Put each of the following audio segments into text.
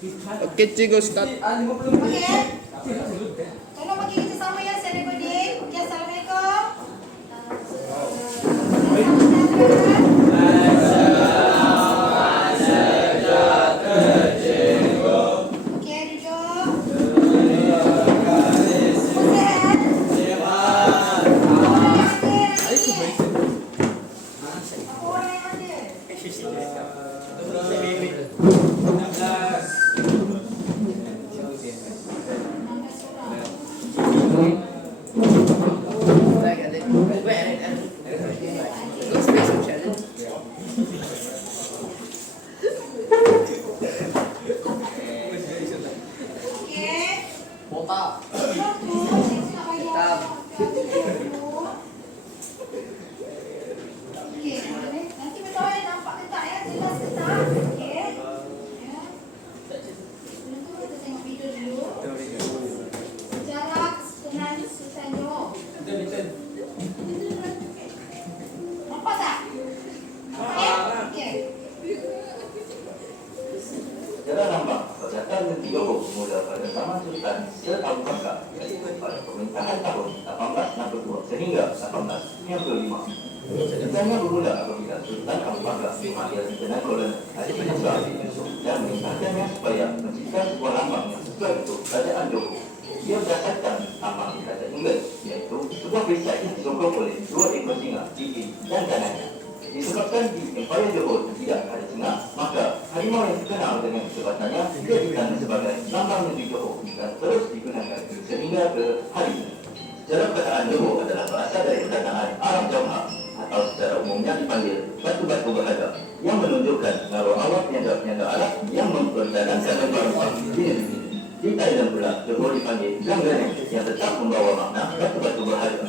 Okey, cikgu start. Okey. Tolong bagi kita sama ya, saya recording. Okey, Assalamualaikum. Okey, duduk. Apa orang yang ada? Secara nampak, perkataan Menteri Johor bermula pada zaman Sultan Sir Abu Bakar pada pemerintahan tahun 1862 sehingga 1895. Sebenarnya bermula apabila Sultan Abu Bakar memanggil Perdana Kolonel Haji Musa bin Yusuf dan memerintahkannya supaya menciptakan sebuah lambang yang sesuai untuk kerajaan Johor. Ia berdasarkan amal kerajaan Inggeris, iaitu sebuah perisai yang disokong oleh dua ekor singa, pipi dan kanannya. Disebabkan di Empire Johor tidak ada singa, maka harimau yang dikenal dengan sebutannya dijadikan sebagai lambang negeri Johor dan terus digunakan sehingga ke hari ini. Secara perkataan Johor adalah berasal dari perkataan Arab Jauhar atau secara umumnya dipanggil batu-batu berharga yang menunjukkan pengaruh awak penyangga Arab yang mempertahankan lembah di negeri ini. Di Thailand pula, Johor dipanggil Gangganem yang tetap membawa makna batu-batu berharga.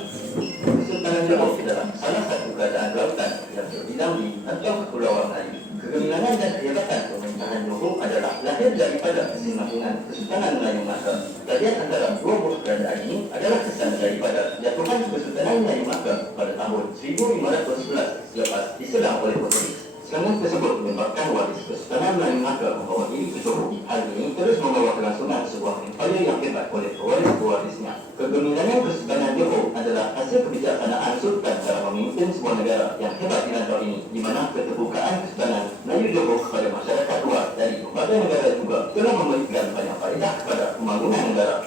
Kesultanan Johor adalah salah satu kerajaan lautan yang terbilang di antara Kepulauan Melayu. Kegemilangan dan kehebatan pemerintahan Johor adalah lahir daripada kesinambungan Kesultanan Melayu Melaka. Kajian antara dua buah kerajaan ini adalah kesan daripada jatuhan Kesultanan Melayu Melaka pada tahun 1511 selepas diserang oleh Portugis. Serangan tersebut menyebabkan waris Kesultanan Melayu Melaka membawa diri ke Johor. Hal ini terus membawa kelangsungan sebuah empire yang hebat oleh pewaris-pewarisnya. Kegemilangan Kesultanan Johor adalah hasil kebijaksanaan Sultan dalam memimpin sebuah negara yang hebat di rantau ini, di mana keterbukaan Kesultanan Melayu Johor kepada masyarakat luar dari berbagai negara juga telah memberikan banyak faedah kepada pembangunan negara.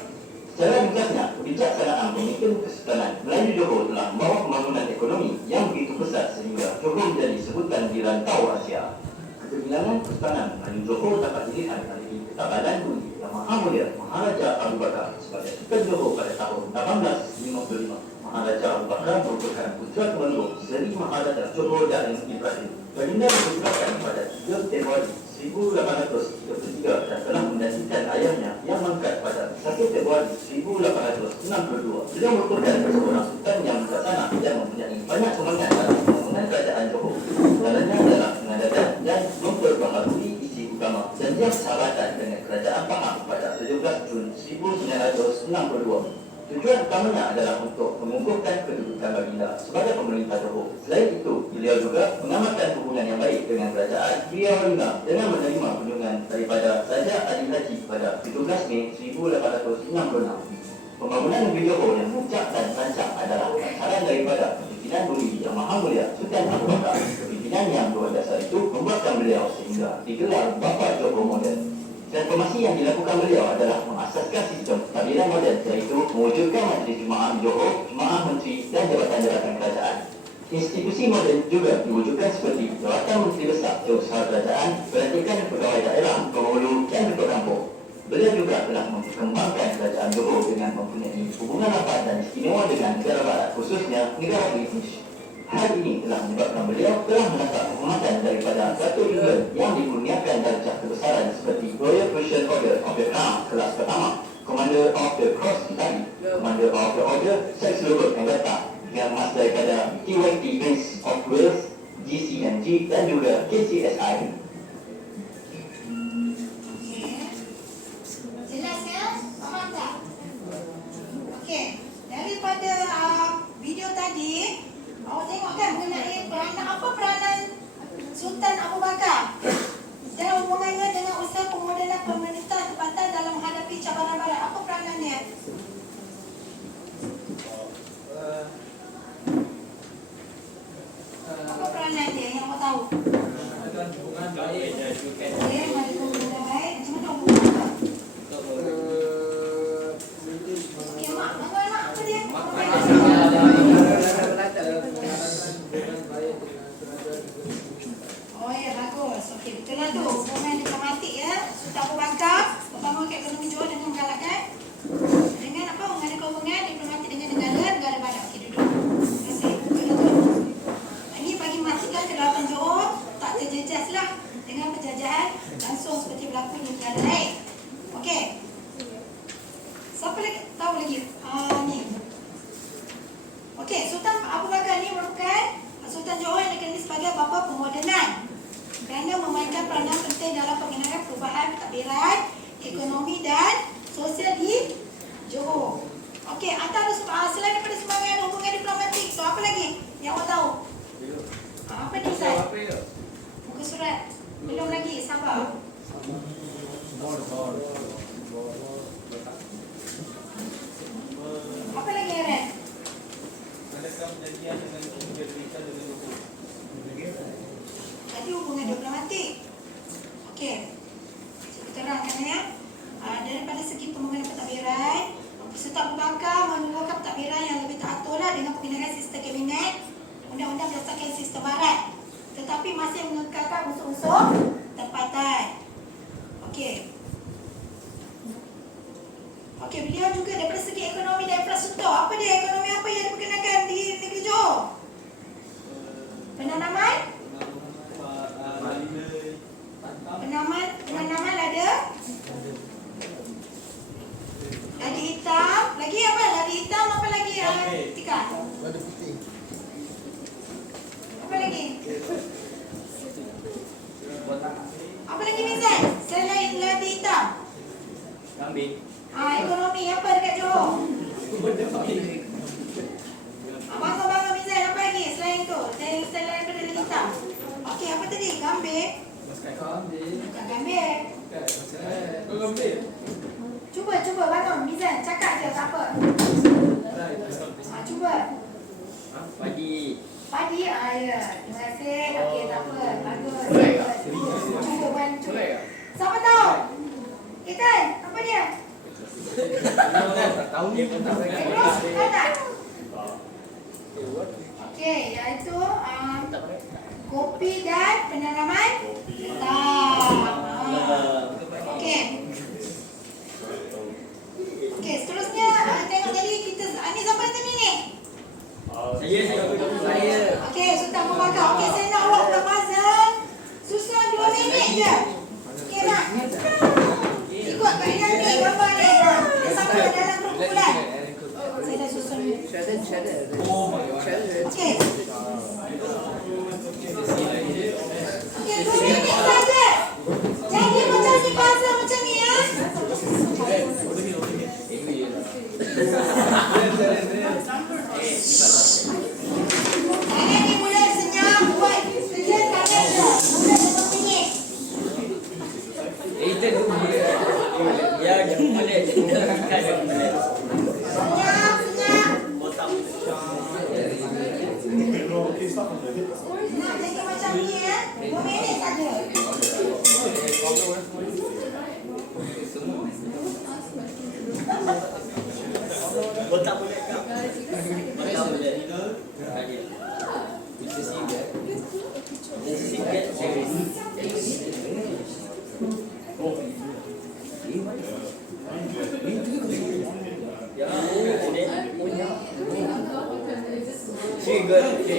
Secara ringkasnya, kebijaksanaan pemimpin Kesultanan Melayu Johor telah membawa pembangunan ekonomi yang begitu besar sehingga Johor menjadi sebutan di rantau Asia. Kegemilangan Kesultanan Melayu Johor dapat dilihat dari ketabahan budi Yang Maha Mulia Maharaja Abu Bakar sebagai Sultan Johor pada tahun 1855. Maharaja Abu Bakar merupakan putra kemenangan Seri Maharaja Johor Darling Ibrahim. Baginda dipersilakan pada 3 Februari 1833 dan telah menggantikan ayahnya yang mangkat pada 1 Februari 1862. Beliau merupakan seorang sultan yang bijaksana dan mempunyai banyak semangat dalam pembangunan kerajaan Johor. Caranya adalah mengadakan dan memperbaharui isi utama janji persahabatan dengan kerajaan Pahang pada 17 Jun 1962. Tujuan utamanya adalah untuk mengukuhkan kedudukan baginda sebagai pemerintah Johor. Selain itu, beliau juga mengamalkan hubungan yang baik dengan kerajaan Biawalina dengan menerima kunjungan daripada Raja Adi Haji pada 17 Mei 1866. Pembangunan negeri Johor yang muncak dan rancang adalah saran daripada pimpinan budi Yang Maha Mulia Sultan Abu Bakar. Kepimpinan yang luar biasa itu membuatkan beliau sehingga digelar Bapa Johor Moden. Transformasi yang dilakukan beliau adalah mengasaskan sistem kestabilan moden, iaitu mewujudkan Majlis Jemaah Johor, Jemaah Menteri dan Jabatan-Jabatan Kerajaan. Institusi moden juga diwujudkan seperti Jabatan Menteri Besar, Jawabsar Kerajaan, Pelantikan Pegawai Daerah, Penghulu dan Ketua Kampung. Beliau juga telah mengembangkan kerajaan Johor dengan mempunyai hubungan rapat dan istimewa dengan negara barat, khususnya negara British. Hal ini telah menyebabkan beliau telah mendapat penghormatan daripada Datuk England yang dikurniakan darjah kebesaran seperti Royal Persian Order of the Crown kelas pertama, Commander of the Cross Italy, Commander of the Order Saxe Robert Anggota, yang mas daripada TYT Prince of Wales, GCNG dan juga KCSI. Jelas ya? Faham tak? Okey, daripada video tadi awak tengok kan mengenai peranan Sultan Abu Bakar dan hubungannya dengan usaha pemodenan pemerintah terangkan ya. Daripada segi pembangunan pentadbiran, peserta pembangkang mengeluarkan pentadbiran yang lebih teratur dengan penggunaan sistem kabinet undang-undang berdasarkan sistem barat, tetapi masih mengekalkan unsur-unsur tempatan. Okey. Okey, beliau juga daripada segi ekonomi dan infrastruktur. Apa dia ekonomi apa yang diperkenalkan di negeri Johor? Penanaman lada hitam, lagi apa? Lada hitam, apa lagi? Tika. Lada putih. Apa lagi? Apa lagi Mizan? Selain lada hitam. Kambing. Ekonomi apa dekat Johor? Bangun Mizan, apa lagi selain tu? Selain daripada lada hitam. Okey, apa tadi? Kambing. Bukan kambing. Cuba bangun Mizan, cakap je tak apa. Cuba. Padi, ya. Terima kasih. Okey, tak apa. Bagus. Cuba bantu. Siapa tahu? Ethan, apa dia? Terus, tahu tak? Okey, iaitu kopi dan penanaman ketam. Okey. Okey, seterusnya tengok tadi kita ni siapa tadi ni? Saya. Okey, Sultan Pembakar. Okey, saya nak awak pulang susun 2 minit je. Okey nak? Ikut kaedah ni, gambar ni. Sama dalam kumpulan. Saya dah susun ni. Okey. Okey, 2 minit saja. Jadi macam ni, puzzle macam ni ya. Tangan ni mula senyap, buat kerja tangan je. Mula 2 minit. Nak jadi macam ni ya. 2 minit saja. Botak boleh kak? Botak boleh.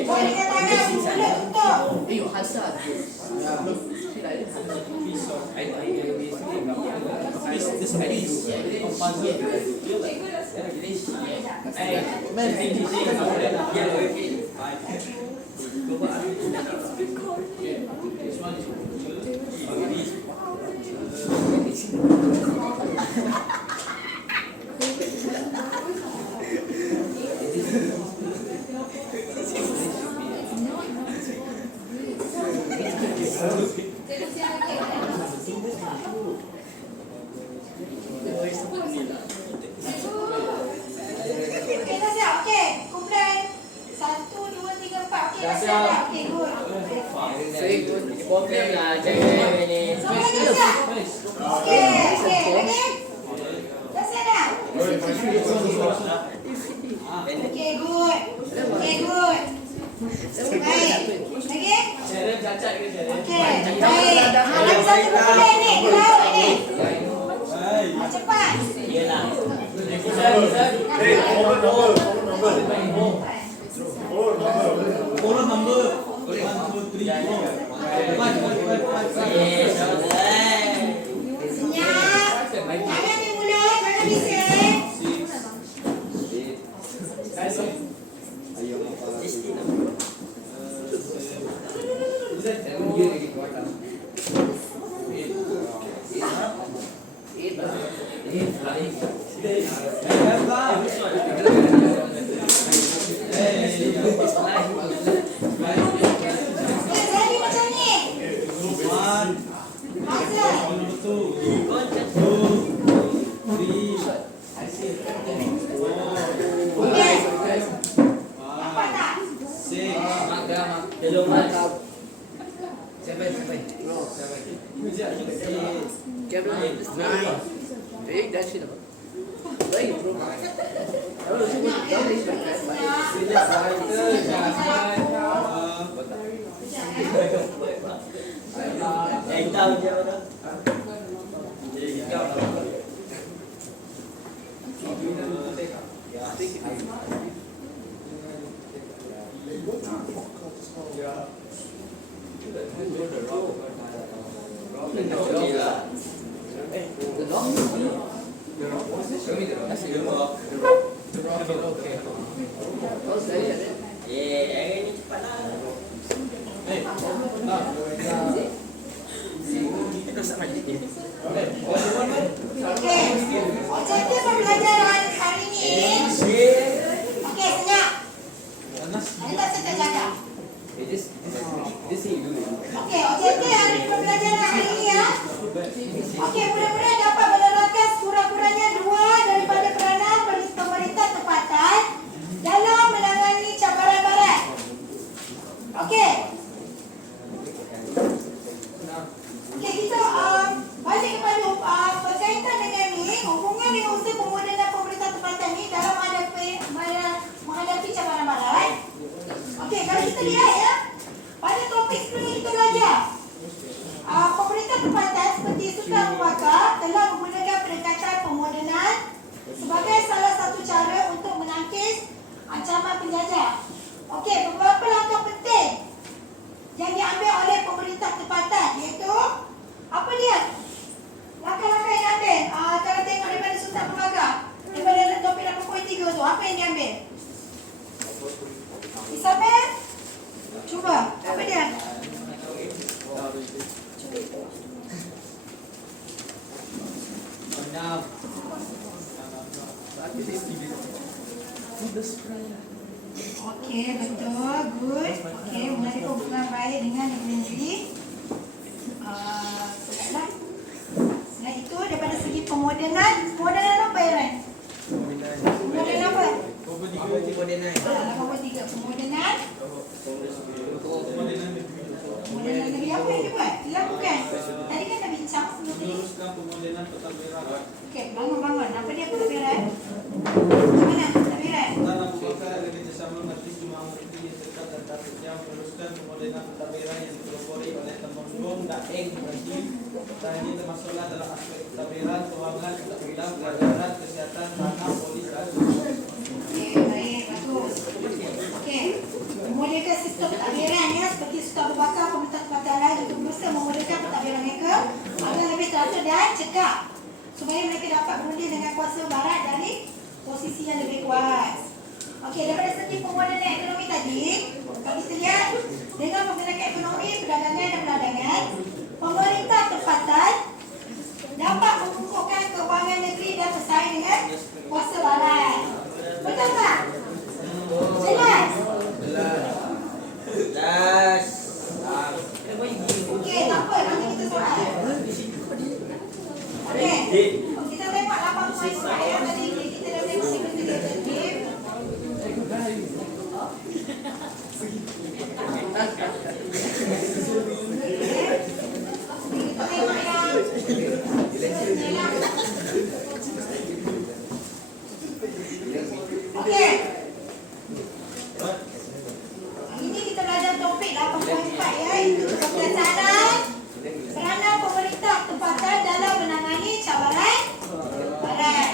Buat dengan tangan, mulut tutup. Okey, dah siap. Okey, kumpulan 1, 2, 3, 4. Okey, dah siap dah. Okey, good. Problem lah cakap ni. Semua dah siap? Okey, lagi? Dah siap dah? Okey, good. Okey, good. Baik. Lagi? Okey, baik. Lagi satu kumpulan ni. Kelawat ni. Cepat. Senyap. Tangan di mulut, mana bising. Okey, jadi macam ni. Masa. Okey. Nampak tak? Okey, objektif pembelajaran hari ini. Okey, senyap. Ada tak saya jaga? Okey, objektif hari pembelajaran hari ini ya. Okey, mudah-mudahan dapat menerangkan sekurang-kurangnya 2 daripada peranan pemerintah tempatan dalam menangani cabaran barat. Okey. Okey, kita balik kepada berkaitan dengan ni, hubungan dengan usaha pemodenan pemerintah tempatan ni dalam menghadapi cabaran barat. Okey, kalau kita lihat ya, pada topik sebelum kita belajar, pemerintah tempatan seperti Sultan Abu Bakar telah menggunakan pendekatan pemodenan sebagai salah satu cara untuk menangkis ancaman penjajah. Okey, beberapa langkah penting yang diambil oleh pemerintah tempatan, iaitu apa dia? Langkah-langkah yang diambil. Kalau tengok daripada Sultan Abu Bakar, daripada topik 8.3 tu, apa yang diambil? Isabel? Cuba, apa dia? Okey, betul, good. Okey, mengenai hubungan baik dengan negeri sendiri. Sekejaplah. Selain itu, daripada segi pemodenan apa ya, Ran? Pemodenan apa? 8.3 pemodenan. Pemodenan negeri apa yang dia buat? Dilakukan. Tadi kan dah bincang sebelum ni. Okey, bangun. Apa dia pentadbiran? Macam mana pentadbiran? Sultan Abu Bakar bekerjasama Majlis Jemaah Mufti yang dekat dan Datuk yang meneruskan pemodenan pentadbiran yang dipelopori oleh Temenggung Daeng Brazil. Dan ini termasuklah dalam aspek pentadbiran, kewangan, pentadbiran, pelajaran, kesihatan, tanah, polis dan Okey, baik, bagus. Okey, memudahkan sistem pentadbiran ya, seperti Sultan Abu Bakar, pemerintah tempatan lain untuk berusaha memudahkan pentadbiran mereka agar lebih teratur dan cekap, supaya mereka dapat berundi dengan kuasa barat dari posisi yang lebih kuat. Okey, daripada segi pemodenan ekonomi tadi, kalau kita lihat dengan menggunakan ekonomi, perdagangan dan peladangan, pemerintah tempatan dapat mengukuhkan keuangan negeri dan bersaing dengan kuasa barat. Betul tak? Jelas? Okey, tak apa, nanti kita soal. Okey, kita tengok 8.4 ya. Tadi kita dah tengok objektif. Kita tengok yang okey. Ini kita belajar topik 8.4 ya. Itu kebiasaan peranan pemerintah tempatan dalam menangani cabaran barat.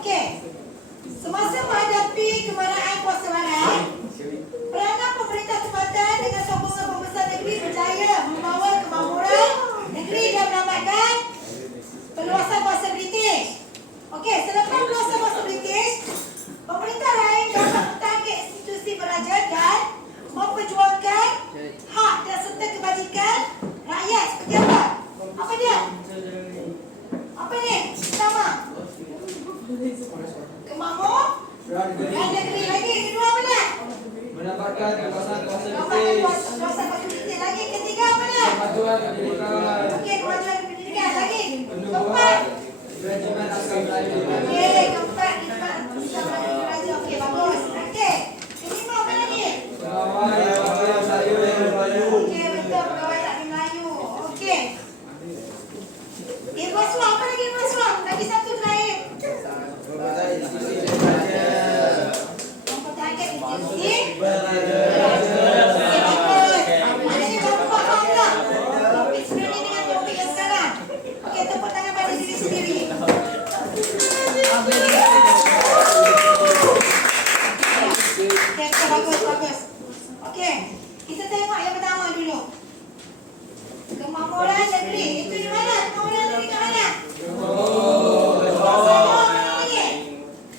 Okey. Semasa menghadapi kemarahan kuasa barat, peranan pemerintah tempatan dengan sokongan pembesar negeri berjaya membawa kemakmuran negeri dan melambatkan perluasan kuasa British. Okey, selepas perluasan kuasa British, pemerintah lain dapat mentangkap institusi beraja dan memperjuangkan hak dan serta kebajikan rakyat seperti apa? Apa dia? Apa ni? Pertama, kemakmur dan negeri. Lagi kedua apa dia? mendapatkan kekuasaan kuasa Dapat kuasa British. Lagi ketiga apa dia? kemajuan pendidikan, Okey, kemajuan pendidikan. Lagi keempat, regimen askar Melayu. okey, Rasuah, apa lagi rasuah? Lagi satu terakhir. Mempertahankan institusi beraja. Ada yang baru faham tak? Topik sebelum ni dengan topik yang sekarang. Okey, tepuk tangan pada diri sendiri. Okey, bagus. Okey, kita tengok yang pertama dulu. Kemakmuran negeri. Itu di mana? Kemakmuran negeri ke mana?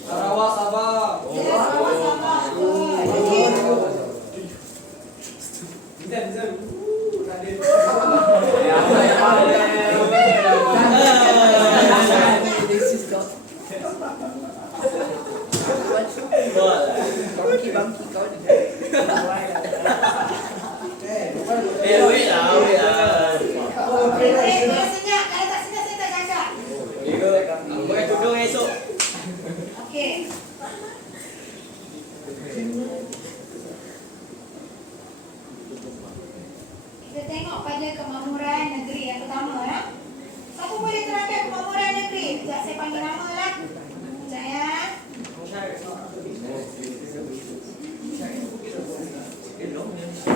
Sarawak, Sabah. Ya, sama-sama. Okey. Kalau senyap, kalau tak senyap saya tak jaga. Pakai tudung esok. Okey. Kita tengok pada kemakmuran negeri yang pertama ya. Siapa boleh terangkan kemakmuran negeri? Sekejap saya panggil nama lah. Sekejap ya.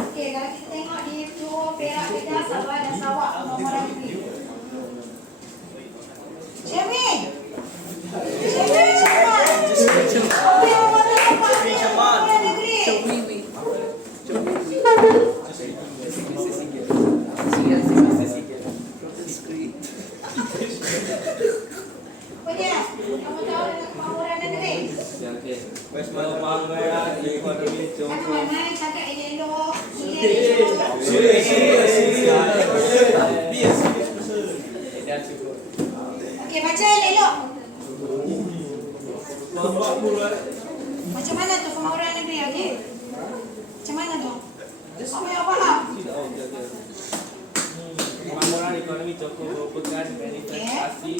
Okey, kalau kita tengok di Johor, Perak, Kedah, Sabah dan Sarawak kemakmuran negeri. Syamin. Syamin siapa? Apa yang mengatakan kemakmuran negeri? Apa dia? Kamu tahu dengan kemakmuran negeri? Wes kemakmuran ekonomi Aduh, Johor. mana cakap elok, elok. Okey, baca elok. Macam mana tu kemakmuran negeri? Okey. Macam mana tu? Apa yang faham? Kemakmuran ekonomi Johor merupakan manifestasi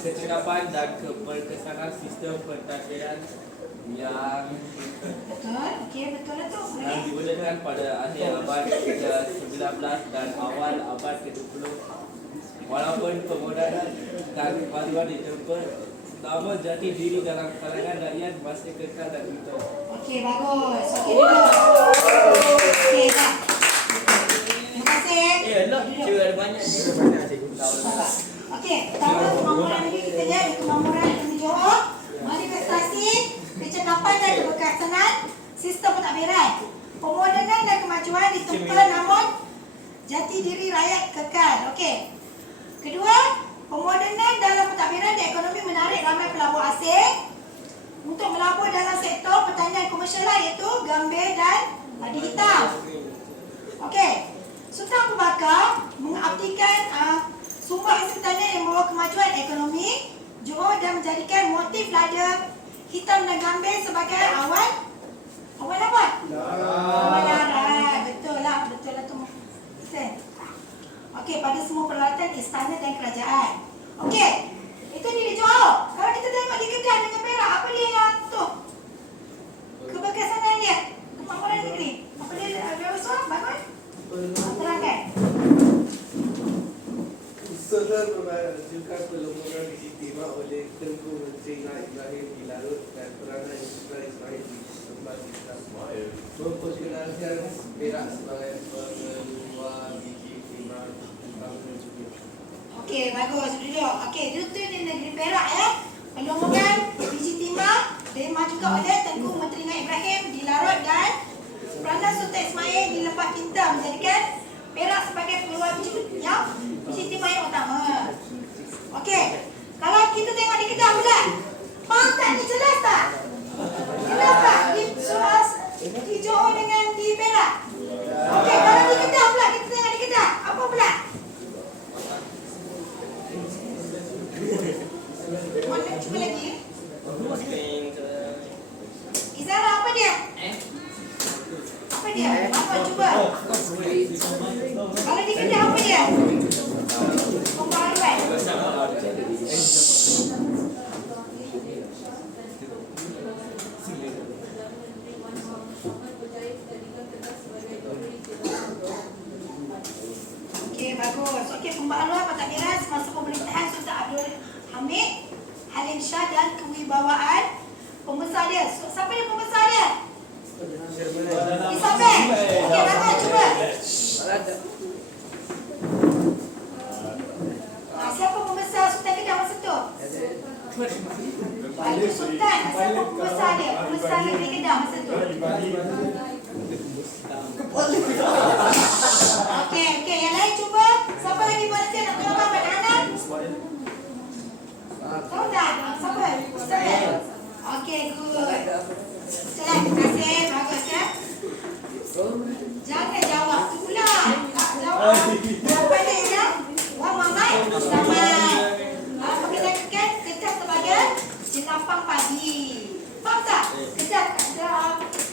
kecekapan dan keberkesanan sistem pentadbiran yang Okey, betul lah tu. yang diwujudkan pada akhir abad ke-19 dan awal abad ke-20. Walaupun kemodernan dan kemajuan ditempuh, namun jati diri dalam kalangan rakyat masih kekal dan utuh. Okey, bagus. Okey, duduk. Okey, tak. Terima kasih. Elok, cikgu ada banyak ni. Sabar. Okey, pertama kemakmuran negeri kita lihat di kemakmuran negeri Johor, manifestasi kecekapan dan keberkesanan sistem pentadbiran. Pemodernan dan kemajuan ditempa namun jati diri rakyat kekal. Okey. Kedua, pemodernan dalam pentadbiran dan ekonomi menarik ramai pelabur asing untuk melabur dalam sektor pertanian komersial iaitu gambir dan padi hitam. Okey. Sultan Abu Bakar mengabdikan sumber hasil pertanian yang membawa kemajuan ekonomi Johor dan menjadikan motif lada hitam dan gambir sebagai awal apa? Awal darat. Betul lah tu. Betul. Okey, pada semua peralatan istana dan kerajaan. Okey, itu di Johor. Kalau kita tengok di Kedah dengan Perak, apa dia yang tu? Keberkesanan dia, kemakmuran negeri. Apa dia berusah? Bagus? Terangkan. Setelah mengajukan pelonggaran istimewa oleh Tengku Menteri Ibrahim di Larut dan peranan Ismail di tempat Ismail memperkenalkan Perak sebagai pengeluar biji timah bangunan juga. Okey, bagus. Duduk. Okey, itu di negeri Perak ya. Pelonggaran biji timah dimajukan oleh Tengku Menteri Ibrahim di Larut dan peranan Sultan Ismail di Lembah Kinta menjadikan Perak sebagai pengeluar biji timah yang utama. Okey, kalau kita tengok di Kedah pula, faham tak ni jelas tak? Jelas tak? Di Johor dengan di Perak. Okey, kalau di Kedah pula, kita tengok di Kedah, apa pula? Mana cuba lagi? Izara apa dia? Apa dia? Apa cuba? Kalau di Kedah apa dia? anwar pentadbiran semasa pemerintahan Sultan Abdul Hamid Halim Shah dan kewibawaan pembesar dia. Siapa dia pembesar dia? Isabel. Okey, Rahman cuba. Siapa pembesar Sultan Kedah masa tu? Itu Sultan. Siapa pembesar dia? Pembesar negeri Kedah masa tu. Okey, yang lain cuba. Siapa lagi volunteer nak tolong Abang Hanan? Tahu tak? Siapa? Isabel. Okey, good. Terima kasih. Bagus ya. Jangan jawab tu pula. Tak jawab. Jawapan dia. Wah, Mamat. Selamat. Perkenalkan Kedah sebagai Jelapang Padi. Faham tak? Kedah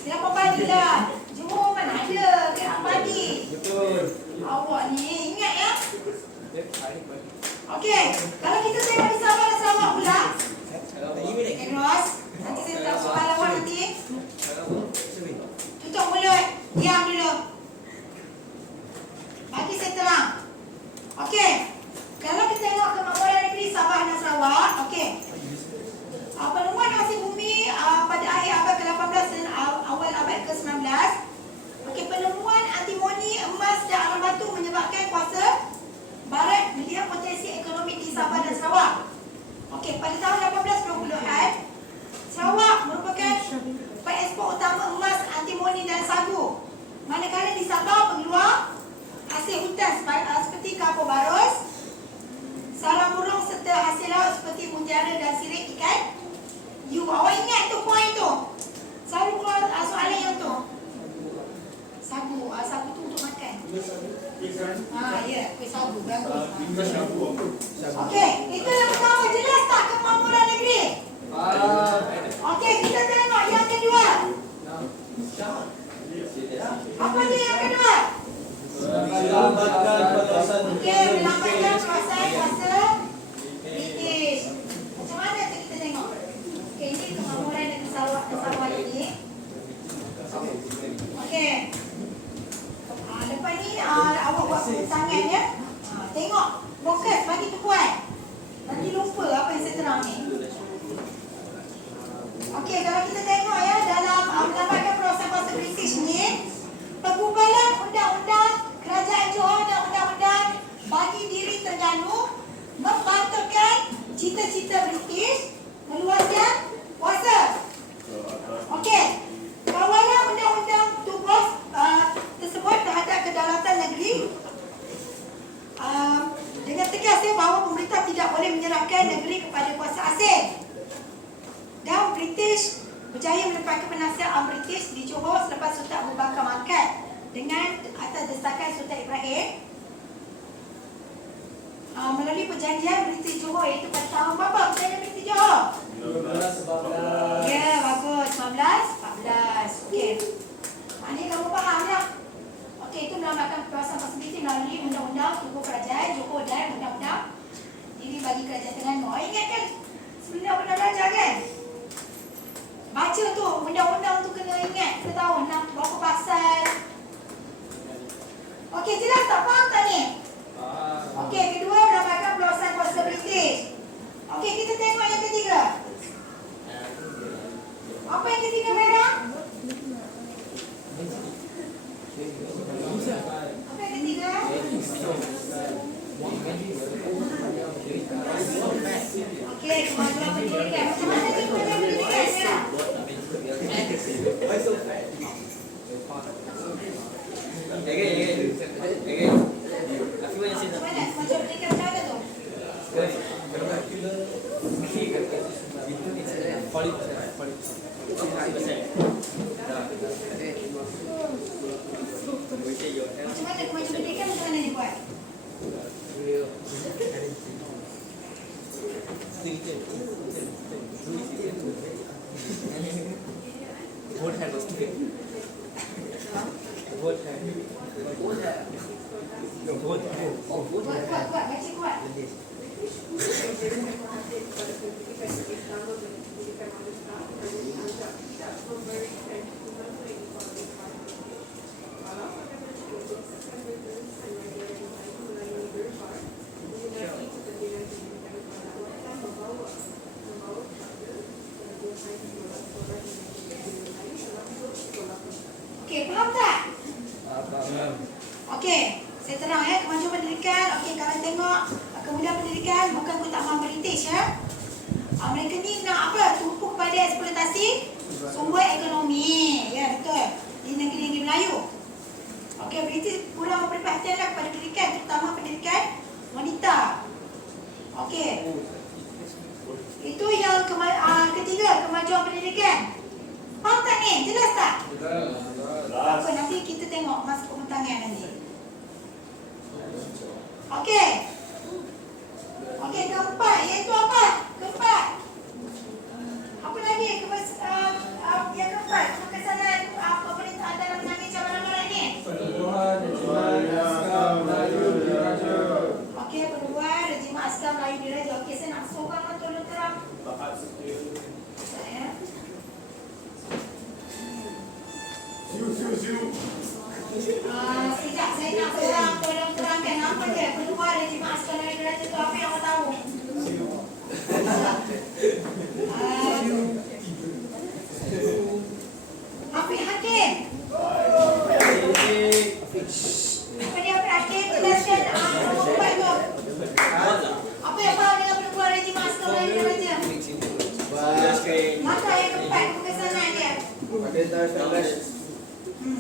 Jelapang Padi lah. Johor mana ada Jelapang Padi. Betul. Awak ni ingat ya? Okey. Kalau kita tengok di Sabah dan Sarawak pula. Ros, nanti saya tak soal awak nanti. Tutup mulut. Diam dulu. Bagi saya terang. Okey. Kalau kita tengok kemakmuran negeri Sabah dan Sarawak, okey. Penemuan hasil bumi pada akhir abad ke-18 dan awal abad ke-19. Okey, penemuan antimoni, emas dan alam batu menyebabkan kuasa Barat melihat potensi ekonomi di Sabah dan Sarawak. Okey, pada tahun 1820-an, Sarawak merupakan pengekspor utama emas, antimoni dan sagu. Manakala di Sabah pengeluar hasil hutan seperti kapur barus, sarang burung serta hasil laut seperti mutiara dan sirip ikan. Awak ingat tu poin tu? Selalu keluar soalan yang tu. Sagu, sagu tu untuk makan. Ya, kuih sagu, bagus. Okey, itu yang pertama. Jelas tak kemakmuran negeri? Okey, kita tengok yang kedua. Apa dia yang kedua? Melambatkan penguasaan. Okey, melambatkan penguasaan kuasa British. Macam mana tu kita tengok? Okey, ini kemakmuran negeri Sarawak ini. Okey. Lepas ni awak buat tangan ya. Tengok, fokus, bagi tu kuat. Nanti lupa apa yang saya terang ni. Okey, kalau kita tengok ya, dalam melambatkan penguasaan kuasa British ni, penggubalan undang-undang Kerajaan Johor dan undang-undang bagi diri Terengganu membantahkan cita-cita British meluaskan kuasa. Okey, kawalan undang-undang tubuh tersebut terhadap kedaulatan negeri dengan tegas bahawa pemerintah tidak boleh menyerahkan negeri kepada kuasa asing. Dan British berjaya melepaskan penasihat British di Johor selepas Sultan Abu Bakar mangkat dengan atas desakan Sultan Ibrahim melalui perjanjian British Johor, iaitu pada tahun berapa perjanjian British Johor? 1914. Ya, bagus. 1914. Okey. Ini kamu faham ya? Okey, itu melambatkan penguasaan positif melalui undang-undang tubuh kerajaan Johor dan undang-undang diri bagi kerajaan Terengganu. Ingat kan? Sebenarnya pernah belajar kan? Baca tu, undang-undang tu kena ingat. Kita tahu berapa pasal. Okey, jelas tak? Faham tak ni? Okey, kedua melambatkan penguasaan kuasa British. Okey, kita tengok yang ketiga. Apa yang ketiga, Merah? Apa yang ketiga? Okey, kemajuan pendidikan. Macam mana kemajuan pendidikan, Merah? Macam mana kemajuan pendidikan macam mana tu? Macam mana kemajuan pendidikan macam mana dibuat? Kuat, baca kuat. Kemudian pendidikan bukan keutamaan British ya. Mereka ni nak apa? Tumpu kepada eksploitasi sumber ekonomi. Ya, betul. Di negeri-negeri Melayu. Okey, British kurang memberi perhatian kepada pendidikan, terutama pendidikan wanita. Okey. Itu yang ketiga, kemajuan pendidikan. Faham tak ni? Jelas tak? Jelas. Apa nanti kita tengok masa pembentangan nanti. Okey. Okey, keempat iaitu apa? Keempat. Apa lagi? Yang keempat, kekesanan pemerintah dalam menangani cabaran barat ni. Penubuhan regimen askar Melayu diraja. Okey, penubuhan regimen askar Melayu diraja. Okey, saya nak seorang tolong terang. Saya. Sekejap, saya nak seorang tolong terangkan apa dia penubuhan regimen askar Melayu diraja tu, apa yang awak tahu? Hafiz Hakim. Apa dia Hafiz Hakim? Jelaskan apa tu. Apa yang faham dengan penubuhan regimen askar Melayu diraja? Maka yang keempat, kekesanan dia. Pada tahun 19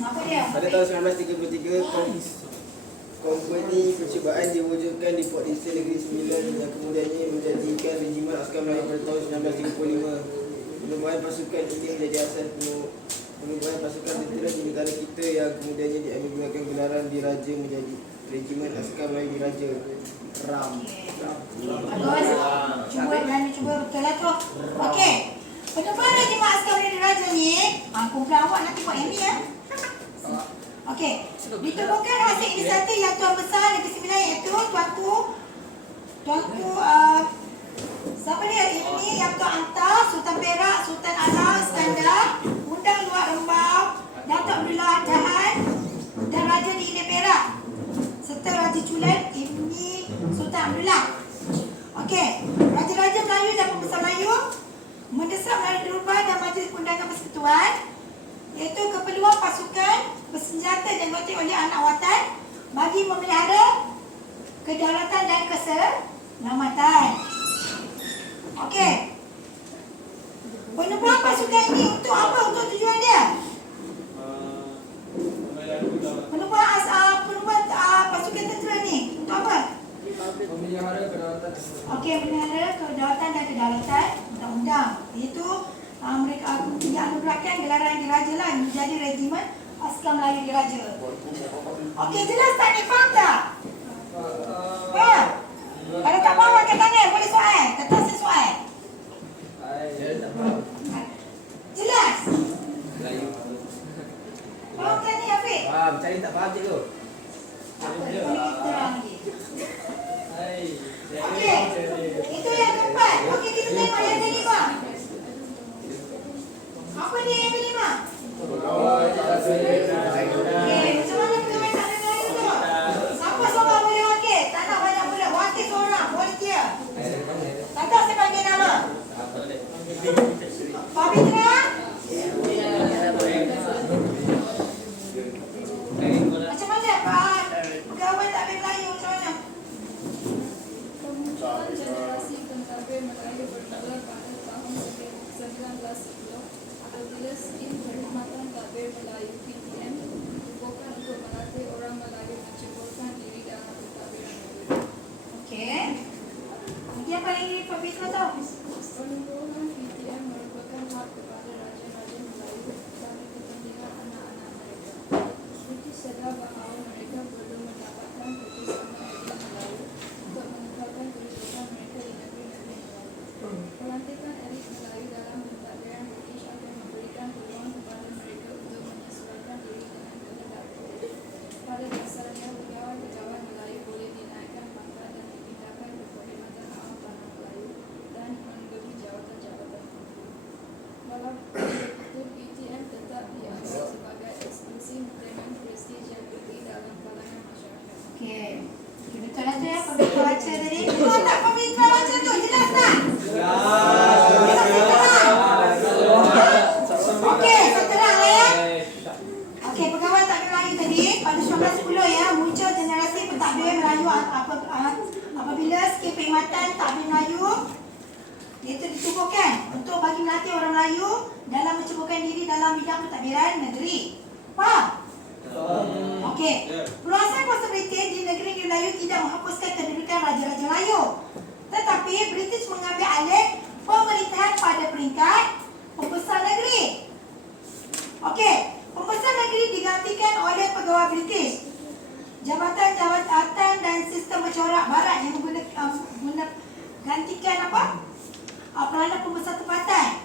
Apa dia? Pada tahun 1933, kompeni percubaan diwujudkan di Port Dickson Negeri Sembilan yang kemudiannya menjadikan regimen askar Melayu pada tahun 1935. Penubuhan pasukan ini menjadi asas penubuhan pasukan tentera di negara kita yang kemudiannya diambilkan gelaran diraja menjadi regimen askar Melayu diraja RAM. Bagus. Cuba betul lah tu. Okey. Penubuhan regimen askar Melayu diraja ni, kumpulan awak nanti buat yang ni ya. Okey. Ditemukan hasil inisiatif yang Tuan Besar Negeri Sembilan iaitu Tuanku siapa dia? Ini yang Tuan Anta, Sultan Perak, Sultan Alam, Iskandar, Undang Luar Rembau, Datuk Abdullah Dahan dan Raja di Ilir Perak serta Raja Chulan Ibni Sultan Abdullah. Okey, Raja-Raja Melayu dan Pembesar Melayu mendesak melalui Durban dan Majlis Undangan Persekutuan iaitu keperluan pasukan bersenjata dianggota oleh anak watan bagi memelihara kedaulatan dan keselamatan. Okey. Penubuhan pasukan ini untuk apa? Untuk tujuan dia? Penubuhan pasukan tentera ni untuk apa? Memelihara kedaulatan. Okey, memelihara kedaulatan dan kedaulatan undang-undang. Itu mereka dianugerahkan gelaran diraja lah menjadi regimen askar Melayu diraja. Okey, jelas tak ni? Faham tak? Faham? Kalau tak faham angkat tangan, boleh soal. Kata saya soal. Jelas? Faham tak ni Hafiz? Faham, cari tak faham cikgu. Tak apa, boleh terang lagi. Okey, itu yang keempat. Okey, kita tengok yang kelima. Apa dia yang kelima? Okey, macam mana pegawai tak ada lain tu? Siapa seorang boleh wakil? Tak nak banyak budak. Wakil seorang, volunteer. Tak tahu saya panggil nama. Pak Fitra? Macam mana Pak? Pegawai tak ada Melayu macam mana? Kemunculan generasi pentadbir Melayu bermula pada tahun 1910 apabila skim perkhidmatan tadbir Melayu PTM dibubuhkan untuk melatih orang Melayu menceburkan diri dalam pentadbiran negeri. Okey. Dia paling ini Pak Fitra tahu? Penubuhan PTM merupakan hak kepada raja-raja Melayu bagi kepentingan anak-anak mereka. British sedar bahawa mereka perlu mendapatkan kerjasama elit Melayu untuk mengekalkan kehidupan mereka di negeri-negeri Melayu. Pelantikan elit Melayu dalam pentadbiran British akan memberikan peluang kepada mereka untuk menyesuaikan diri dengan kehendak British. Pada dasarnya, pegawai-pegawai Melayu boleh dinaikkan pangkat dan dipindahkan ke perkhidmatan awam tanah Melayu dan memberi jawatan-jawatan penting. Walau begitu, PTM tetap dianggap sebagai eksklusif dengan prestij yang tinggi dalam kalangan masyarakat. Okey. Betul lah tu ya, Pak Fitra baca tadi. Betul tak Pak Fitra baca tu? Jelas tak? Okey, seterang lah ya. Okey, pegawai tadbir Melayu tadi pada 1910 ya, muncul generasi pentadbir Melayu apabila skim perkhidmatan takbir Melayu itu ditubuhkan untuk bagi melatih orang Melayu dalam menceburkan diri dalam bidang pentadbiran negeri. Faham? Okey. Peluasan kuasa British di negeri Melayu tidak menghapuskan kedudukan Raja-Raja Melayu, tetapi British mengambil alih pemerintahan pada peringkat pembesar negeri. Okey, pembesar negeri digantikan oleh pegawai British. Jabatan-jabatan dan sistem bercorak barat yang gantikan apa? Peranan pembesar tempatan.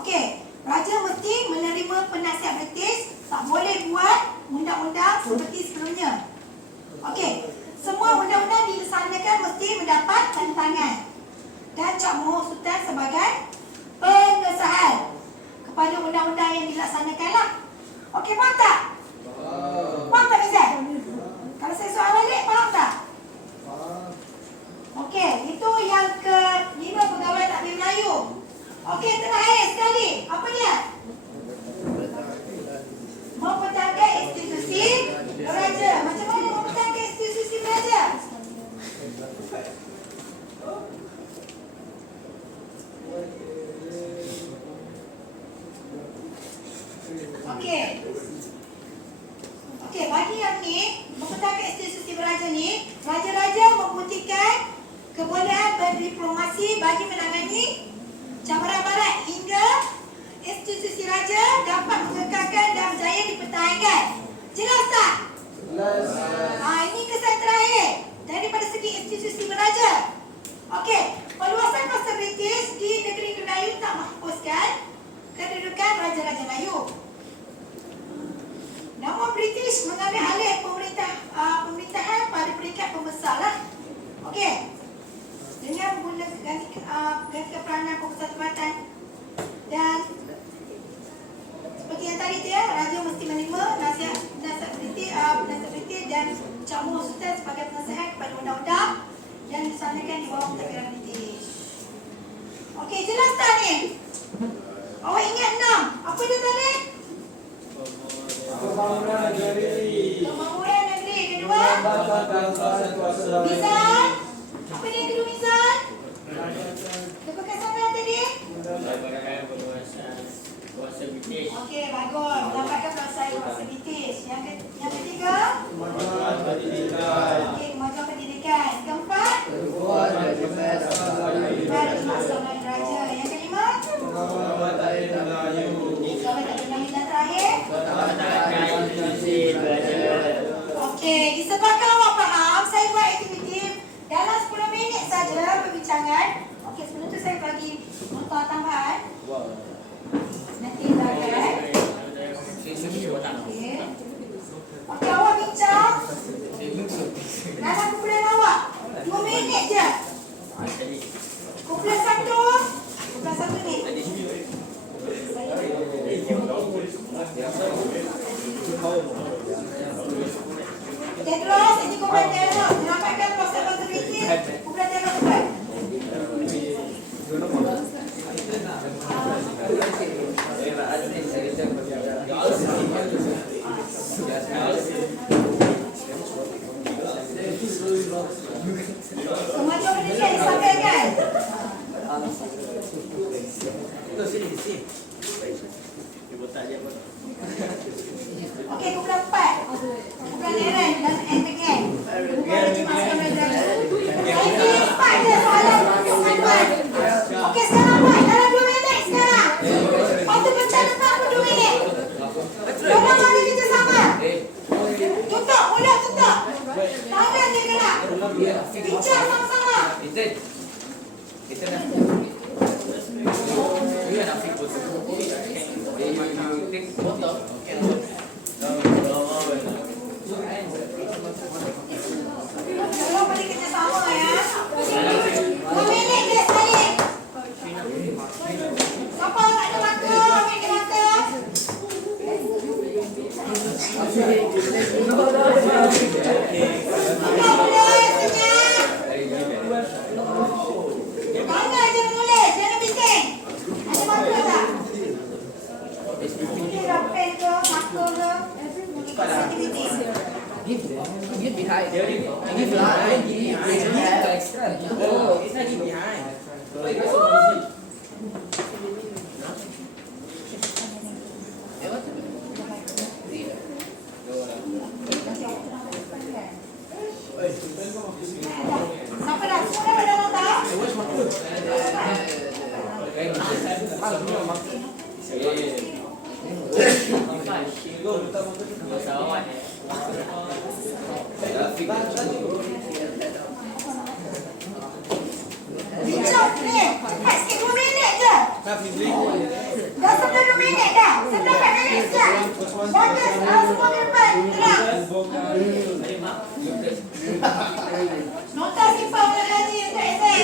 Okey, raja mesti menerima penasihat British, tak boleh buat undang-undang seperti sebelumnya. Okey, semua undang-undang dilaksanakan mesti mendapat tanda tangan dan Cak Mahmud Sultan sebagai pengesahan kepada undang-undang yang dilaksanakanlah. Okey, faham tak? Faham tak, Mizan? Kalau saya soal balik, faham tak? Okey, itu yang ke-5 pegawai takbir Melayu. Okey, terakhir sekali. Apa dia? Mempertahankan institusi beraja. Macam mana mempertahankan institusi beraja? Okey. Okey, bagi yang ni, mempertahankan institusi beraja ni, raja-raja membuktikan kebolehan berdiplomasi bagi menangani cabaran barat hingga institusi raja dapat mengekalkan dan berjaya dipertahankan. Jelas tak? Jelas. Ini kesan terakhir daripada segi institusi beraja. Okey, perluasan kuasa British di negeri Melayu tak menghapuskan kedudukan Raja-Raja Melayu. Namun British mengambil alih pemerintahan pada peringkat pembesar lah. Okey, dengan menggunakan ganti peranan pembesar tempatan dan seperti yang tadi tu ya, raja mesti menerima nasihat British dan Cak Mahmud Sultan sebagai penasihat kepada undang-undang yang dilaksanakan di bawah pentadbiran British. Okey, jelas tak ni? Awak ingat 6? Apa dia tadi? Pembangunan negeri. Pembangunan negeri. Kedua? Kuasa Mizan? Apa dia yang kedua, Mizan? Lepas siapa yang tadi? Kuasa British. Okey, bagus. Mendapatkan kuasa British. Yang ketiga? Kemajuan pendidikan. Okey, kemajuan pendidikan. Keempat? Baru masuk raja. Yang kelima? Pengawal daerah Melayu. Pegawai takbir Melayu. Dan terakhir? Mempertahankan institusi beraja. Okey, disebabkan awak faham, saya buat aktiviti dalam 10 minit saja perbincangan. Okey, sebelum tu saya bagi nota tambahan. Nanti bagai. Okey. Okey, awak bincang dalam kumpulan awak 2 minit je. Kumpulan satu ni. Tedros, ini kumpulan Tedros. Dapatkan proses positif. Kumpulan Tedros buat. Kemajuan pendidikan disampaikan. Okey, kumpulan 4. Kumpulan Aaron dan Antegan. Kumpulan Cuma Sekolah Belajar. Saya pilih 4 je soalan panduan. Okey, sekarang buat dalam 2 minit sekarang. Waktu pencah depan pun 2 minit. Korang mari kita sama. Tutup, mulut tutup. Tangan dia gerak. Bincang sama-sama. Tolong beri kerjasama ya. 2 minit je sekali. Siapa tak ada mata, ambil dia mata. Mata boleh, senyap. Tangan je menulis, jangan bising. Ada mata tak? Ini dah pen ke? Bijak ni. Cepat sikit 2 minit je. Dah 9 minit dah. 9 minit siap. Fokus semua ke depan. Tenang. Nota simpan oleh Haji untuk exam.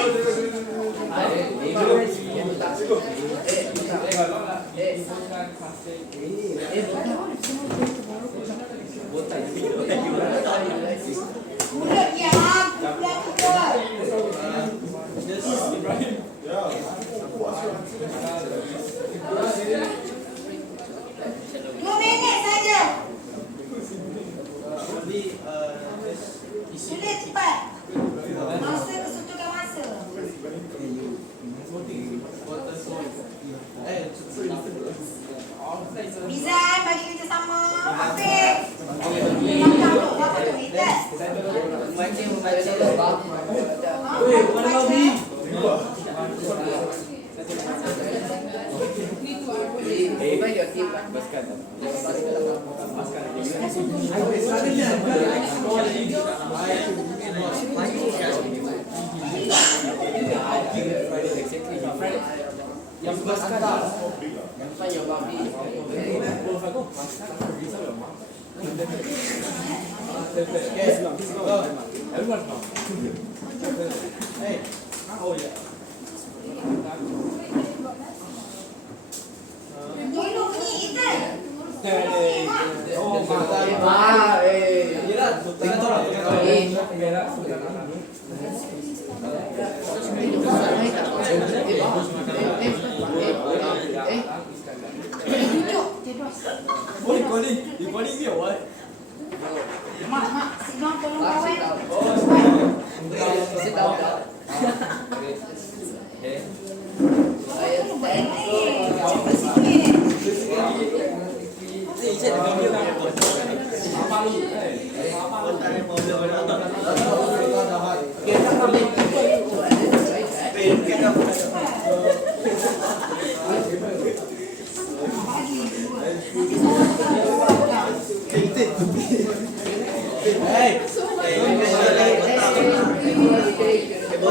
Mulut diam. Bulan juga. 2 minit saja. Sulit cepat. Masa kesuntukan masa. Mizan bagi kerjasama. Hafiz. Dapat tu Mizan. Tolong bunyi Ethan. Mak, Sinon tolong kawan.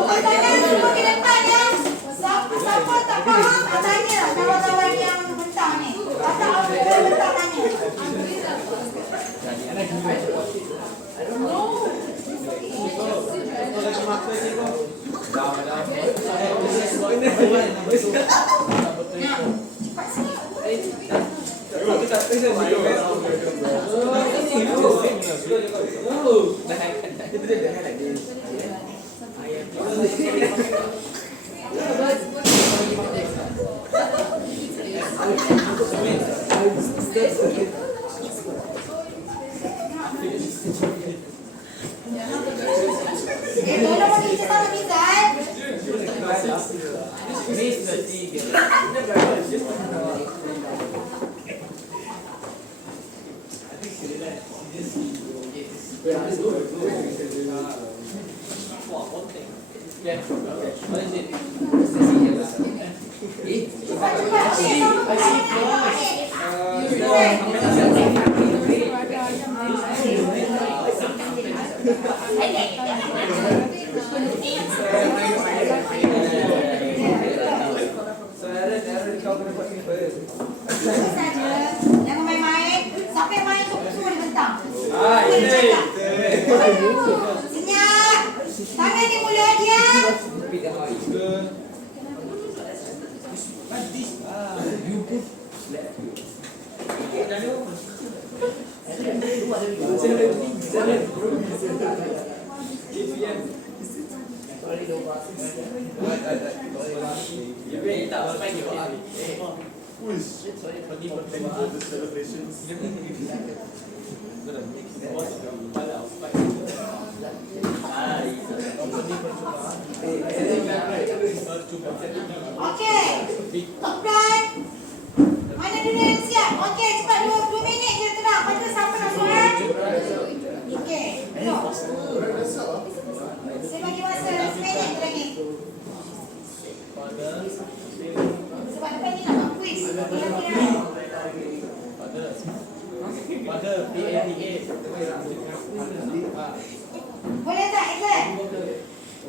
Tangan semua ke depan ya. Siapa tak faham, tanya kawan-kawan yang bentang ni. Atau orang bentang tanya. Nah, cepat sikit. Tolong bagi kerjasama Mizan. Jangan main-main. Siapa yang main tu semua dibentang. Senyap. Tangan di mulut dia. Okey. Tuan. Mana dulu yang siap? Okey, cepat 2 minit je tenang. Lepas tu siapa nak soalan? Okey. Saya bagi masa 1 minit lagi. Sebab depan ni Boleh tak Ethan?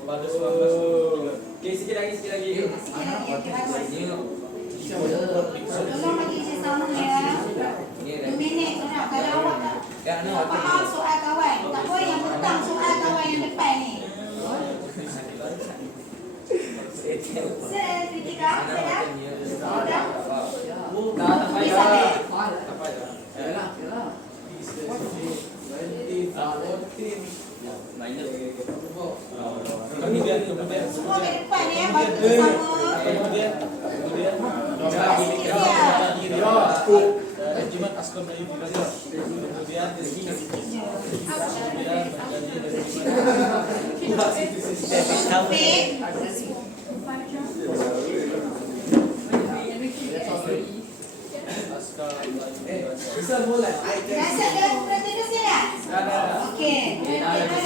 Pada 1923. Okey, sikit lagi. Sikit lagi, okey, bagus. Tolong bagi saya sama ya. 2 minit nak. Kalau awak tak faham soal kawan, tak boleh yang petang soal kawan yang depan ni. Saya kritika, saya dah. Tak payah. Kemudian Semua ke depan ya, bantu sama. Jimat Askom Melayu kemudian Bisa mulai. Rasa dalam perhatian saya dah? Okey. Ada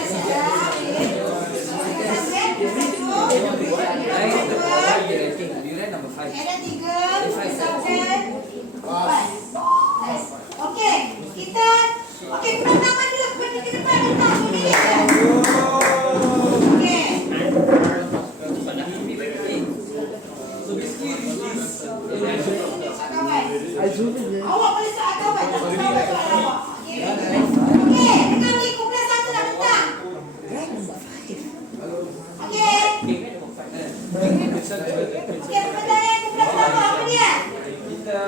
3, misalkan 4. Okey, kita pertama dulu pergi ke depan datang ni. Okey. Kawan. Awak boleh soal kawan. Soal awak. Okey. Okey, dengar ni kumpulan 1 dah petang. Okey. Okey, pertanyaan kumpulan pertama apa dia? kita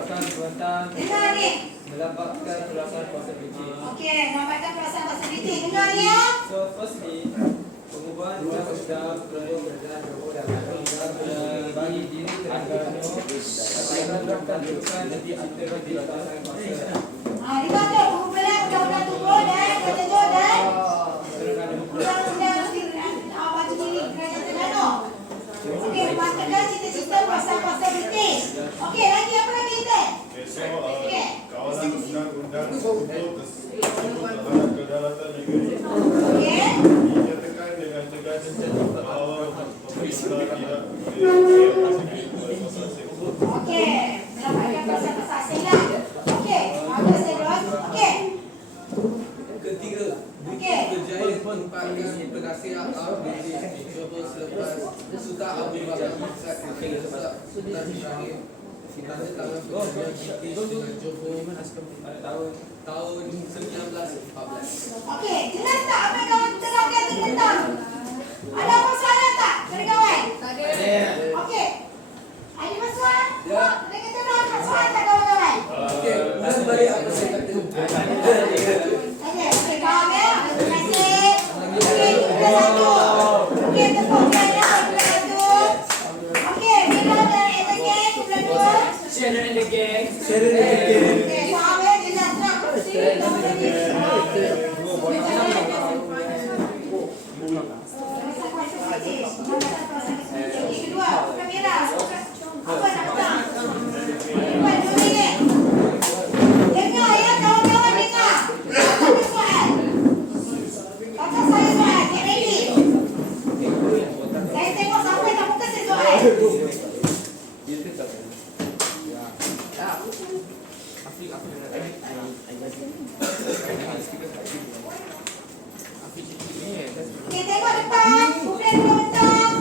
akan tentang Dengar ni. melapatkan perasaan kuasa benci. Okey, menampakkan perasaan kuasa benci. Dengar ni ya. So firstly, pengubahan undang-undang bagi diri agar menerapkan kedudukan jadi antara di batasan kuasa. Dengar tu kumpulan undang-undang tubuh dan ketentuan dan undang-undang awak sendiri kerajaan Terengganu. Okey, mematahkan cita-cita kuasa-kuasa benci. Okey, lagi apa lagi kita? Okey. Kawalan undang-undang untuk terhadap kedaulatan negeri Okey. dinyatakan dengan tegas bahawa pemerintah tidak oleh pasal seksual. Okey, menampakkan kuasa-kuasa asilan. Okey, apa serius? Okey. Ketiga, Okey. berjaya menempatkan penasihat ABD cuba selepas Sultan Abu Bakar Muhammad Sultan Ibrahim tanda tangan perjanjian dengan Johor tahun 1914. Okey, jelas tak apa yang kawan terangkan tentang? Ada apa soalan tak dari kawan? Tak ada. Okey. Ada masalah? Ya. Dengan terang soalan tak kawan-kawan? Okey, ulang balik apa saya kata. Okey, kawan ya. Terima kasih. Okey, kumpulan 1. Okey, tepukkan ya kumpulan 1. Okey, Mila dan Etanya kumpulan 2. Share and the gang. Okey, faham ya? Jelas tak? Kedua, kamera. Apa nak petang? Buat 2 minit. Dengar ya kawan-kawan, dengar. Satu soal. Baca saya soal. Get ready. Saya tengok siapa yang tak fokus saya soal. Okey, tengok depan. Kumpulan 2 bentang.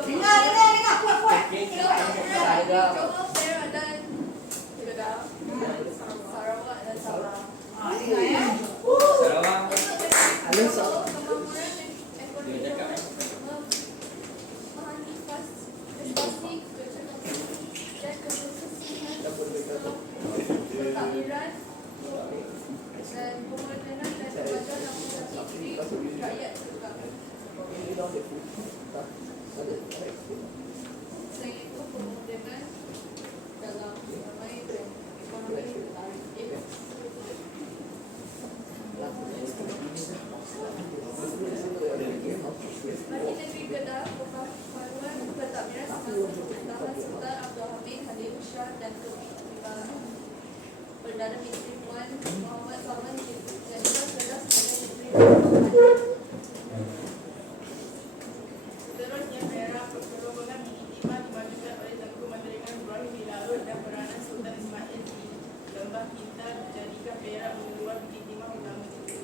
Dengar. Kuat-kuat. Johor, Perak dan Kedah. Sarawak dan Sabah. Dengar ya. Sarawak. Untuk kemakmuran ekonomi memahami prestasi dan kebersihan pentadbiran dan pemodenan dan kemajuan aplikasi diri rakyat terutama. Selain itu, pemodenan dalam ramai dan ekonomi tertarik. Bagi negeri Kedah, pembaharuan pentadbiran semasa pemerintahan Sultan Abdul Hamid Khalil Shah dan kepimpinan Perdana Menteri Puan Muhammad Salman dijadikan Kedah sebagai negeri telah kita menjadikan Perak menyeluruh bukit timah utama kita.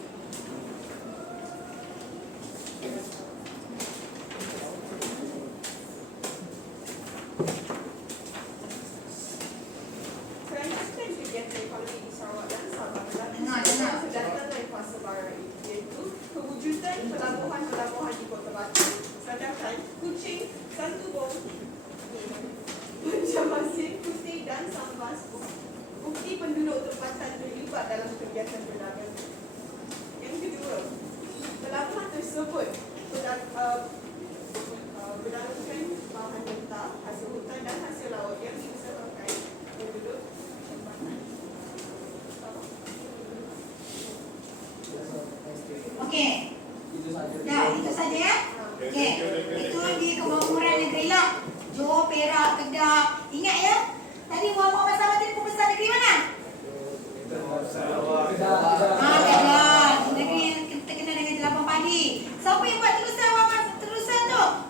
Kerana kegiatan ekonomi di Sarawak dan Sabah telah sedangkan dari fasa baru iaitu kewujudan pelabuhan-pelabuhan di Kota Batu, sedangkan Kuching, Santubong, Banjarmasin, Putih dan Sambas bukti penduduk tempatan terlibat dalam kegiatan perdagangan. Yang kedua, pelabuhan tersebut berdasarkan bahan mentah, hasil hutan dan hasil laut yang diusahakan penduduk tempatan. Okey. Dah, itu saja ya. Okey. Itu di kemakmuran negeri lah. Johor, Perak, Kedah. Ingat ya. Tadi Muhammad Sama tadi pembesar negeri mana? Kedah. Negeri yang terkenal dengan jelapan padi. Siapa yang buat terusan Muhammad terusan tu?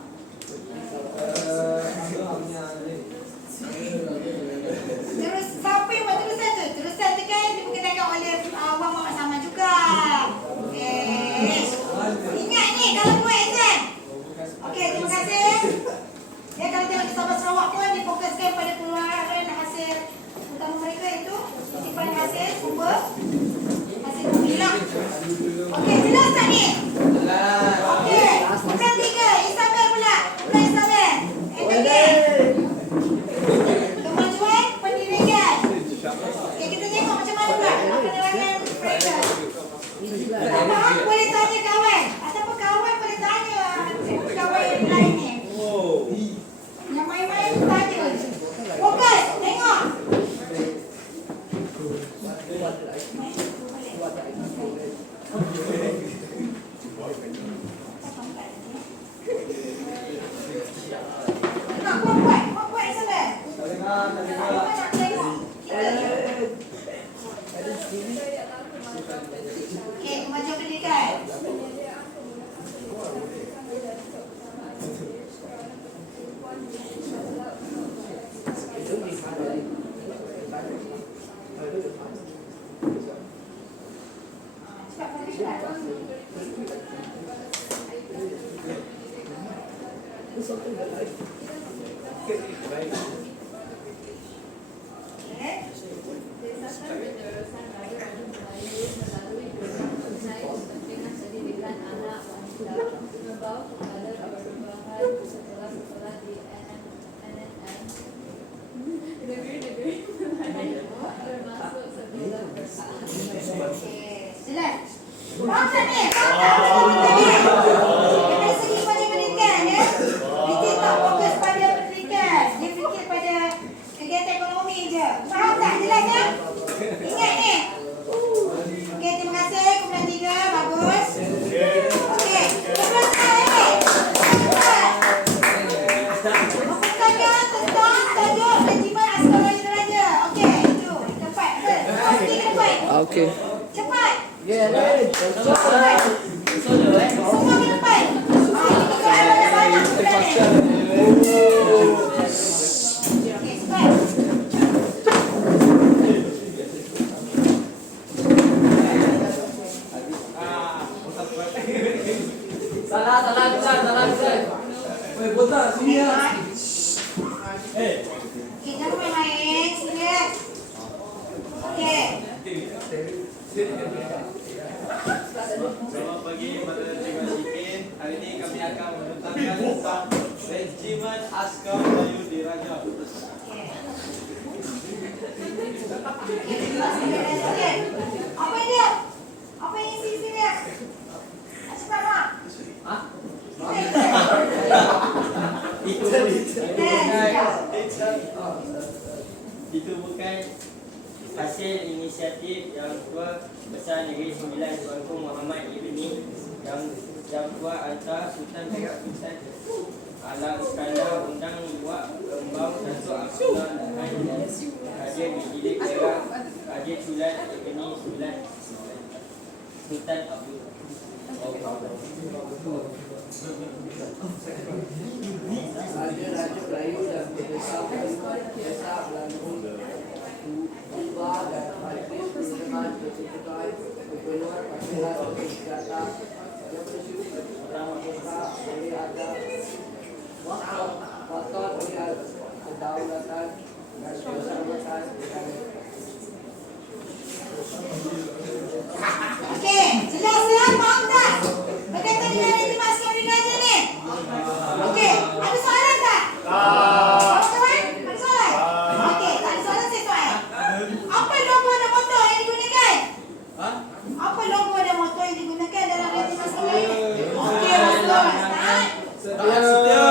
Terus siapa yang buat terusan tu? Terusan tu kan diperkenalkan oleh Muhammad Sama juga. Ingat ni kalau buat exam. Okey, terima kasih. Ya, kalau tengok di Sabah Sarawak pun difokuskan pada pengeluaran hasil utama mereka itu titipan hasil sumber hasil bumi lah. Okey, jelas tak ni? Jelas. Okey, bukan 3. Isabel pula. Bukan Isabel. Kemajuan pendidikan. Okey, kita tengok macam mana pula penerangan mereka. Faham boleh tanya kawan ataupun kawan boleh tanya kawan yang lain ni. Yang main-main tanya. Fokus, tengok. Tengok, buat Isabel. Nak tengok. Okey, kemajuan pendidikan. Okey. Cepat. Ya, Semua ke depan. Kita ada banyak sudah ni. Okey, cepat. Salah Ustaz. Wei, botak sini ya. Okey, jangan main-main. Serius. Okey. Selamat pagi kepada Cikgu Syikin. Hari ini kami akan menentangkan tentang Regimen Askar Melayu Diraja. Apa dia? Apa yang isi sini? Cepat, Mak. Itu bukan hasil inisiatif yang Tua Besar Negeri Sembilan Tuanku Muhammad Ibni yang Tua Anta Sultan Perak Sultan Alam Iskandar undang buat kembang Datuk Abdullah Lahan dan Raja Bijilik Perak Raja Sulan Ibni Sulan Sultan Abdul Raja Melayu dan biasa berlangsung ubah dan Okey, jelas ya, faham tak? Berkaitan dengan rezim askari raja ni. Okey, ada soalan tak? Kawan-kawan, ada soalan? Okey, tak ada soalan saya soal. Apa logo dan moto yang digunakan? Apa logo dan moto yang digunakan dalam rezim askari? Okey, betul. Start. Setia.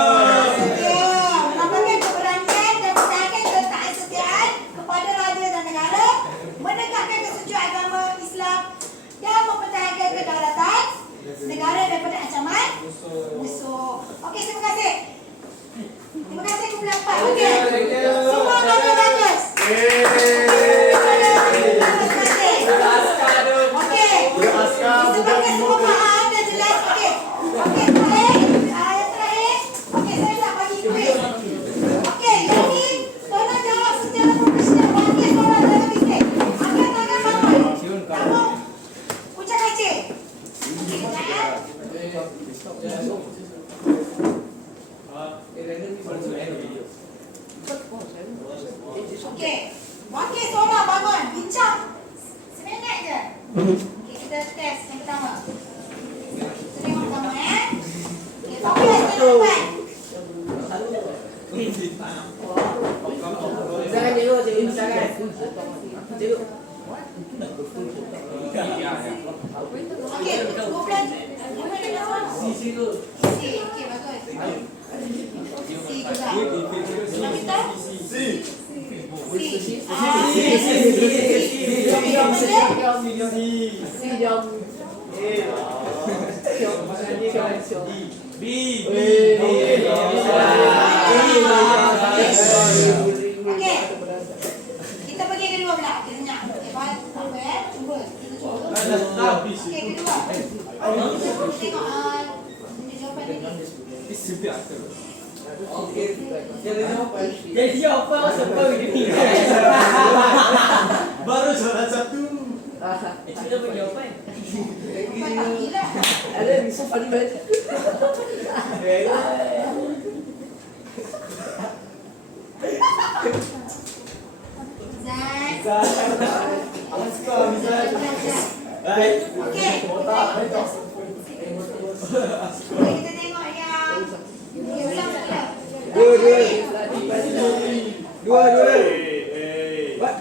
Melambangkan keberanian dan pertahankan keretaan kesetiaan kepada raja dan negara, menegakkan kesucian agama Islam dan mempertahankan kedaulatan negara daripada ancaman musuh. Okey, terima kasih. Terima kasih kumpulan 4. Okey. Semua bagus-bagus. Okey. Disebabkan semua faham dan jelas. Okey. Okey, terakhir. Yang terakhir. Okey, saya nak bagi kuis. Okey, yang ni tolong jawab secara profesional. Okey, soalan dalam bisnes. Angkat tangan bangun. Kamu ucap kaca. Okey, kejap. Okey. Wakil seorang bangun. Bincang. Seminit je. Okey, kita test yang pertama. Kita tengok pertama Okey, fokus ke depan. Jangan tengok, jangan. Tengok. Okey, kumpulan. Mana dia jawab? C. Okey, bagus. C juga. Semua kita? C. Okey. Kita pergi kedua belah. Kita senyap. Okey, apa ya? Cuba. Kita cuba. Okey, kedua. Kita tengok jawapan ni. Jadi apa sebab begini? Baru soalan satu. Kita bagi jawapan. Bukan tak gila. Ada bisa paling baik. Zan. Baik. Okey. Kita tengok yang ulang mula. Dua. Lepas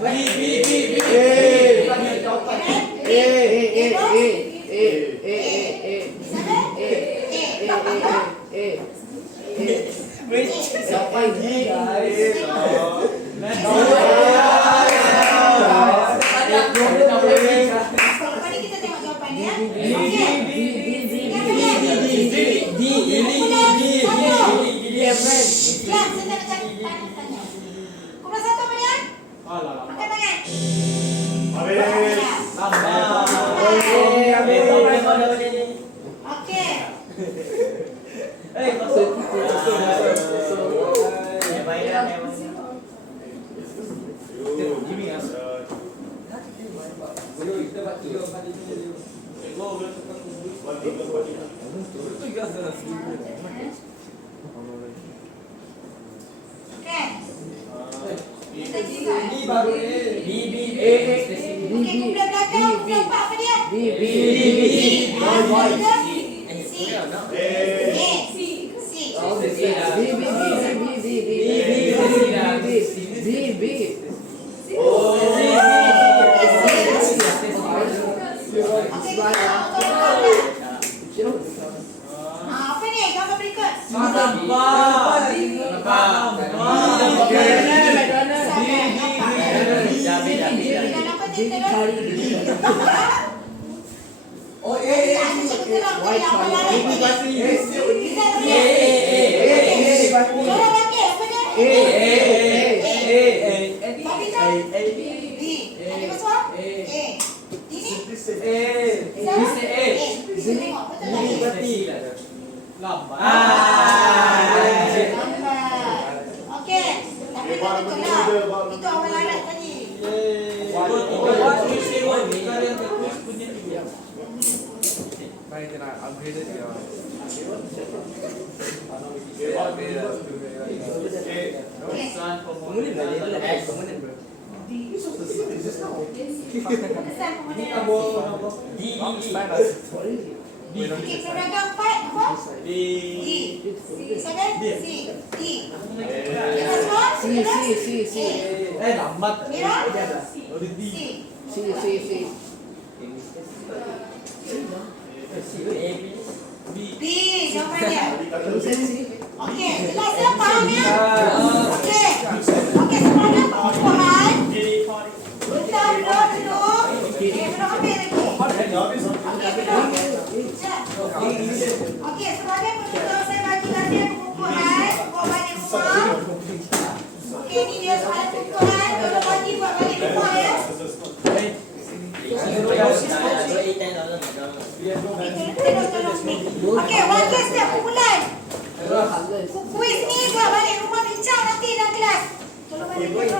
ni kita tengok jawapannya. Okey. Yang sedang macam panas tanya. Kumpulan satu apa dia? Angkat tangan. Okey. Okey, kumpulan belakang, kumpulan empat apa dia? Apa ni? Gambar berikut. Oh, ada cikgu terang tadi apa lari tadi? Kita apa dia? Orang lelaki apa dia? Bagi tak? B. Ada kasuah? A. Ini? Kita tengok, betul tak? Lambat. Okey. Tapi betul lah. Itu awal larat tadi. What you say one, kalian terus punya dia. Try kena upgraded dia. Pesan Kemudian lah dia adalah pemodern. kemudian bro. Kesan kemudian Okey, pedagang 4 apa? D. Siapa? C. D. Kita semua? Si. Lambat. Mira? C. B. Jawapannya. Okey, jelas ya? Faham ya? Okey. Okey, sebenarnya pengukuhan. Kita dulu. Belum ambil lagi. Okey, sebagai penutup saya bagi latihan pengukuhan. Buat balik rumah. Okey, ini dia soalan pengukuhan. Tolong bagi buat balik rumah ya. Okey, wakil setiap kumpulan. Kuis ni buat balik rumah bincang nanti dalam kelas. Tolong balik rumah.